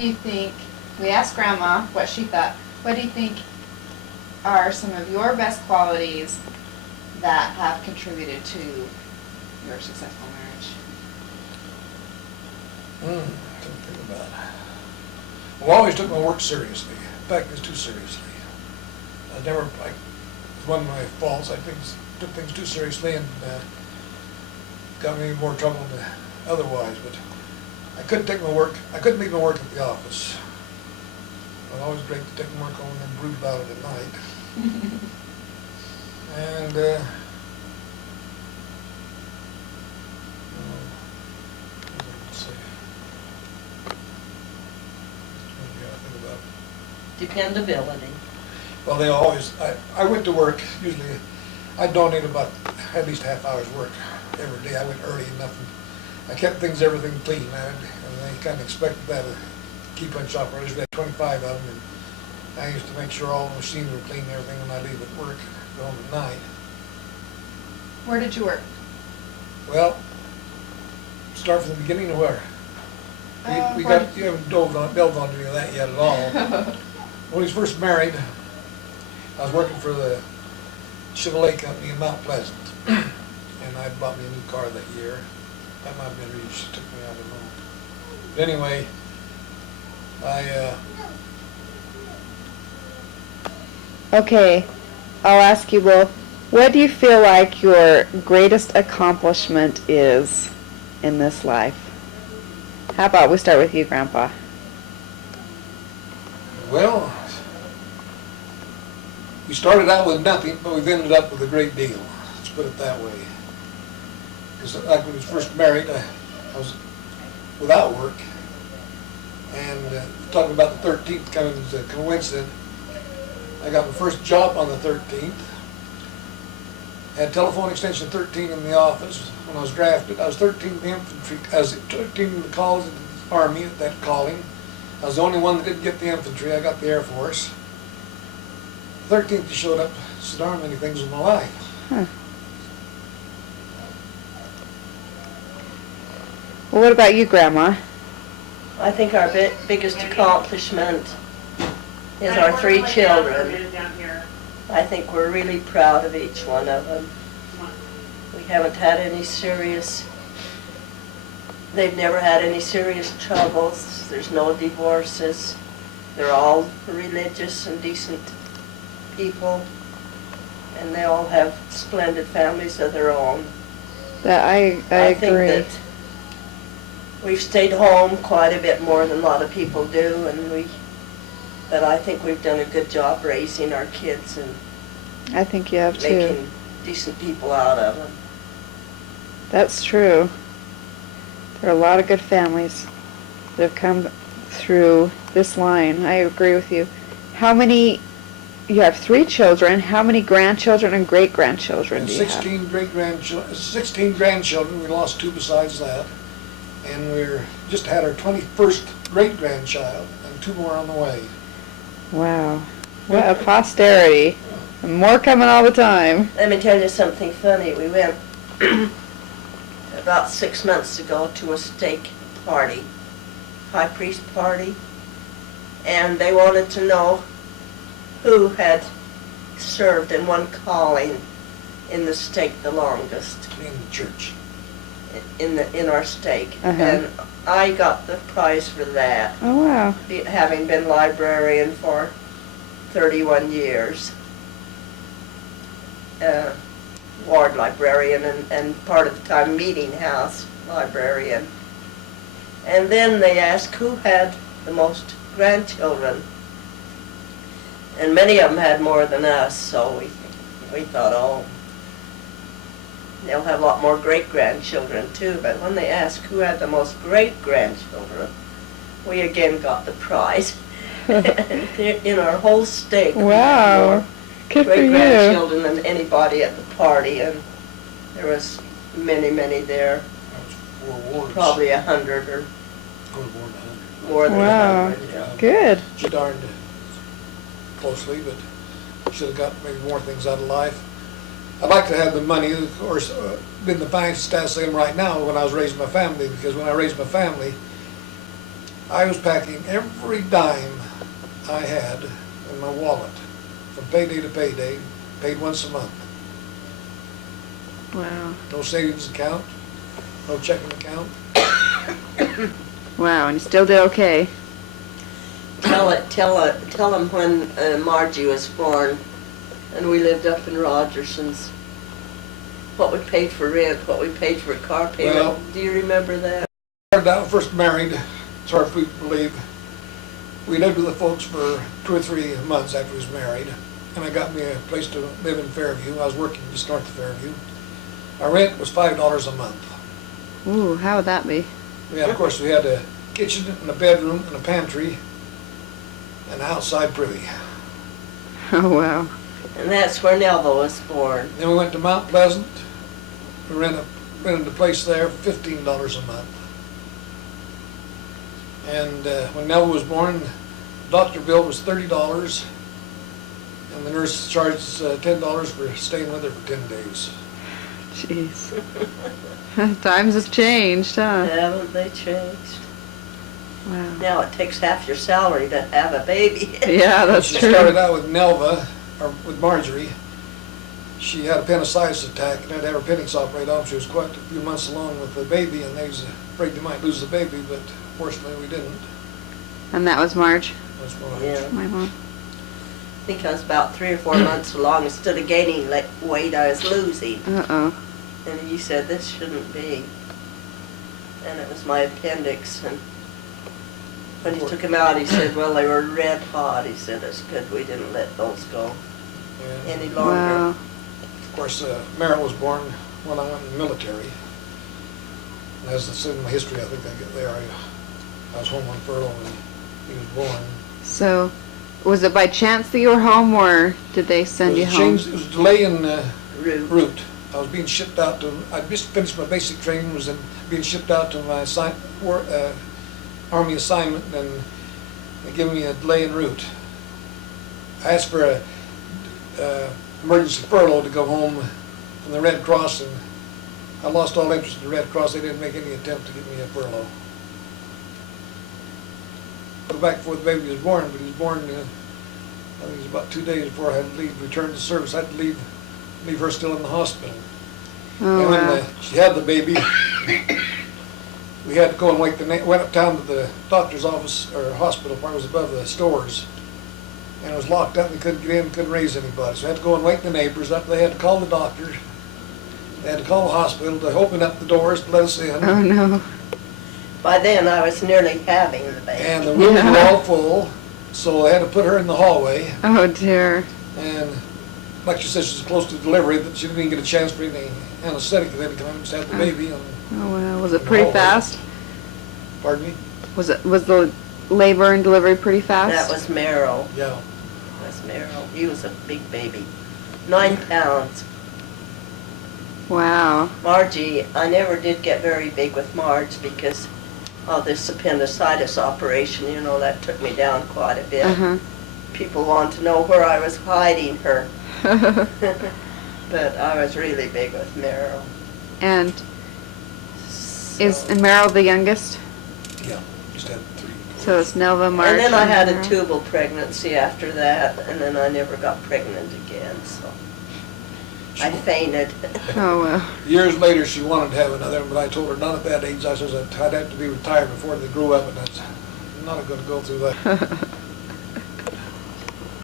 do you think, we asked Grandma what she thought, what do you think are some of your best qualities that have contributed to your successful marriage? I can think about it. Well, I always took my work seriously. In fact, it's too seriously. I never, like, it's one of my faults. I took things too seriously and got me in more trouble than otherwise. But I couldn't leave my work at the office. It was always great to take my work home and then brood about it at night. And let's see. What do I think about? Dependability. Well, they always, I went to work, usually, I donated about at least half hour's work every day. I went early enough, and I kept everything clean, and they kind of expected that to keep on shop operators. We had 25 of them, and I used to make sure all the machines were clean and everything when I leave at work, go home at night. Where did you work? Well, start from the beginning of where? You haven't delved on any of that yet at all. When we was first married, I was working for the Chevrolet company in Mount Pleasant, and I bought me a new car that year. That might have been the reason she took me, I don't know. But anyway, Okay, I'll ask you, Will, what do you feel like your greatest accomplishment is in this life? How about we start with you, Grandpa? well, we started out with nothing, but we've ended up with a great deal. Let's put it that way. Because like when we was first married, I was without work, and talking about the 13th kind of as a coincidence, I got my first job on the 13th. Had telephone extension 13 in the office when I was drafted. I was 13 in the infantry. I was 13 in the calls in the Army at that calling. I was the only one that didn't get the infantry. I got the Air Force. 13th he showed up, so darn many things in my life. Huh. Well, what about you, Grandma? I think our biggest accomplishment is our 3 children. I think we're really proud of each one of them. We haven't had any they've never had any serious troubles. There's no divorces. They're all religious and decent people, and they all have splendid families of their own. That I I think agree. that we've stayed home quite a bit more than a lot of people do, but I think we've done a good job raising our kids and I think you have too. making decent people out of them. That's true. There are a lot of good families that have come through this line. I agree with you. You have 3 children. How many grandchildren and great-grandchildren And do you have? 16 grandchildren. We lost 2 besides that. And we're just had our 21st great-grandchild and 2 more on the way. Wow. What a posterity. And more coming all the time. Let me tell you something funny. We went about 6 months ago to a steak party, high priest party, and they wanted to know who had served in one calling in the stake the longest In the church. in our stake. Uh-huh. And I got the prize for that, Oh, wow. having been librarian for 31 years. Ward librarian and part of the time meeting house librarian. And then they asked who had the most grandchildren. And many of them had more than us, so we thought, oh, they'll have a lot more great-grandchildren too. But when they asked who had the most great-grandchildren, we again got the prize. In our whole stake, we had Wow. more Good for you. great-grandchildren than anybody at the party, and there was many there, That was 4 wards. probably 100 or More than 100. more than Wow. 100. Yeah. Good. She darned closely, but should have got maybe more things out of life. I'd like to have the money, of course, in the financial status I am right now when I was raising my family, because when I raised my family, I was packing every dime I had in my wallet from payday to payday, paid once a month. Wow. No savings account, no checking account. Wow, and you still did okay. Tell them when Margie was born, and we lived up in Rogerson's. What we paid for rent, what we paid for car payment. Well- Do you remember that? Started out first married, it's hard for people to believe. We lived with the folks for 2 or 3 months after we was married, and I got me a place to live in Fairview. I was working just north of Fairview. Our rent was $5 a month. Ooh, how would that be? Yeah, of course, we had a kitchen and a bedroom and a pantry and an outside privy. Oh, wow. And that's where Nelva was born. Then we went to Mount Pleasant. We rented a place there, $15 a month. And when Nella was born, the doctor bill was $30, and the nurse charged $10 for staying with her for 10 days. Jeez. Times have changed, huh? Haven't they changed? Wow. Now it takes half your salary to have a baby. Yeah, that's She true. started out with Nelva, or with Marjorie. She had appendicitis attack and had to have her appendix operated on. She was quite a few months along with the baby, and they was afraid they might lose the baby, but fortunately we didn't. And that was Marge, That's why. Yeah. my mom. I think I was about 3 or 4 months along. Instead of gaining weight, I was losing. Uh-oh. And he said, this shouldn't be. And it was my appendix. And when he took him out, he said, well, they were red hot. He said, it's good we didn't let those go Yeah. any longer. Wow. Of course, Merrill was born when I went in the military. And as it's in my history, I think I get there. I was home on furlough when he was born. So, was it by chance that you were home, or did they send you It was a home? change- It was a delay in Root. route. I was being shipped out to, I just finished my basic training, was being shipped out to my Army assignment, and they gave me a delay en route. I asked for a emergency furlough to go home from the Red Cross, and I lost all interest in the Red Cross. They didn't make any attempt to give me a furlough. Go back before the baby was born, but he was born, I think it was about 2 days before I had to leave, return to service. I had to leave her still in the hospital. Oh, And when wow. she had the baby, we had to go and went uptown to the doctor's office, or hospital, part was above the stores. And it was locked up, and we couldn't get in, couldn't raise anybody. So I had to go and wake the neighbors up. They had to call the doctor. They had to call the hospital to open up the doors to let us in. Oh, no. By then, I was nearly having the baby. And the rooms were all full, so they had to put her in the hallway. Oh, dear. And like she said, she was close to delivery, that she didn't even get a chance for any anesthetic. They had to come in and just have the baby. And, Oh, wow. Was it pretty No. fast? pardon me? Was the labor and delivery pretty fast? That was Merrill. Yeah. That's Merrill. He was a big baby. 9 pounds. Wow. Margie, I never did get very big with Marge because of this appendicitis operation. You know, that took me down quite a bit. Uh-huh. People wanted to know where I was hiding her. But I was really big with Merrill. And is Meryl the youngest? Yeah. Just had 3. So it's Nelva, Marge, And then I had a Meryl? tubal pregnancy after that, and then I never got pregnant again, so I fainted. Oh, well. Years later, she wanted to have another, but I told her not at that age. I said I'd have to be retired before they grew up, and I'm not going to go through that.